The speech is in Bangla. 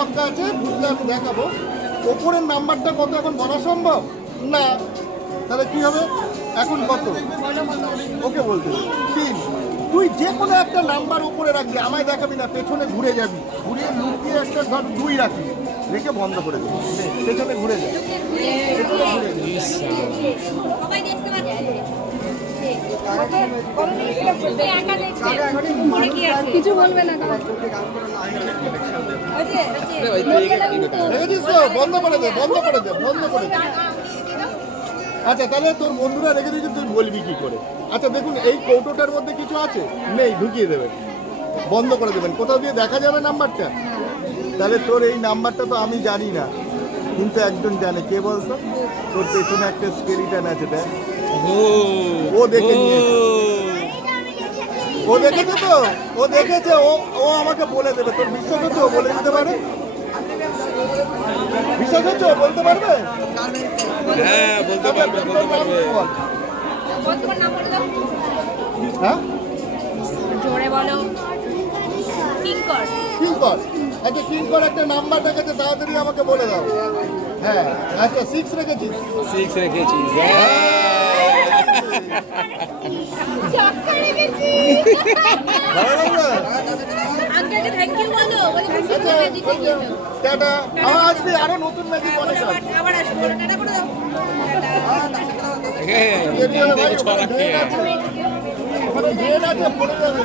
সংখ্যা আছে বুঝলে আমি দেখাবো। ওপরের নাম্বারটা কত এখন বলা সম্ভব না, তাহলে কি হবে? এখন কত ওকে বলতে হবে? 3। তুই যে কোনো একটা নাম্বার উপরে রাখবি, আমায় দেখাবি না, পেছনে ঘুরে যাবি, ঘুরিয়ে লুকিয়ে একটা ধর 2 রাখবি, রেখে বন্ধ করে দিবি, পেছনে ঘুরে যাবি, পেছনে ঘুরে যাবি। সবাই দেখতে পাচ্ছে। কিছু বলবে না দেখেছিস তো? বন্ধ করে দে, বন্ধ করে দে, বন্ধ করে দে। আচ্ছা তাহলে তোর বন্ধুরা রেখে দিয়েছে, তুই বলবি কি করে? আচ্ছা দেখুন, এই কৌটোটার মধ্যে কিছু আছে নেই, ঢুকিয়ে দেবেন, বন্ধ করে দেবেন। কোথাও দিয়ে দেখা যাবে নাম্বারটা? তাহলে তোর এই নাম্বারটা তো আমি জানি না, কিন্তু একজন জানে। কে বলতো? তোর পেছনে একটা স্কেলিটন আছে, দেখ। ও দেখে নিয়েছে, ও দেখেছে তো, ও দেখেছে, ও আমাকে বলে দেবে। তোর বিশ্বাস হচ্ছে ও বলে দিতে পারে? বিশ্বাস হচ্ছে ও বলতে পারবে? হ্যাঁ বলতে পারবে, বলতে পারবে। তোমার নাম বলে দাও। হ্যাঁ, জোরে বলো। কিঙ্কর। কিঙ্কর। আচ্ছা কিঙ্কর একটা নাম্বার রেখেছে, তাড়াতাড়ি আমাকে বলে দাও। হ্যাঁ, আচ্ছা 6 রেখেছিস। 6 রেখেছিস। চক্কা রেখেছি। ভালো লাগলো? আঙ্কেলকে থ্যাংক ইউ বলো। বলে খুব আচ্ছা, সুন্দর ম্যাজিক ওকে, দেখিয়েছো। টাটা। আমার আসবে আরো নতুন ম্যাজিক অনেক আছে। আবার আসবো। টাটা করে দাও। টাটা। ওখানে ড্রেন আছে, পড়ে যাবে।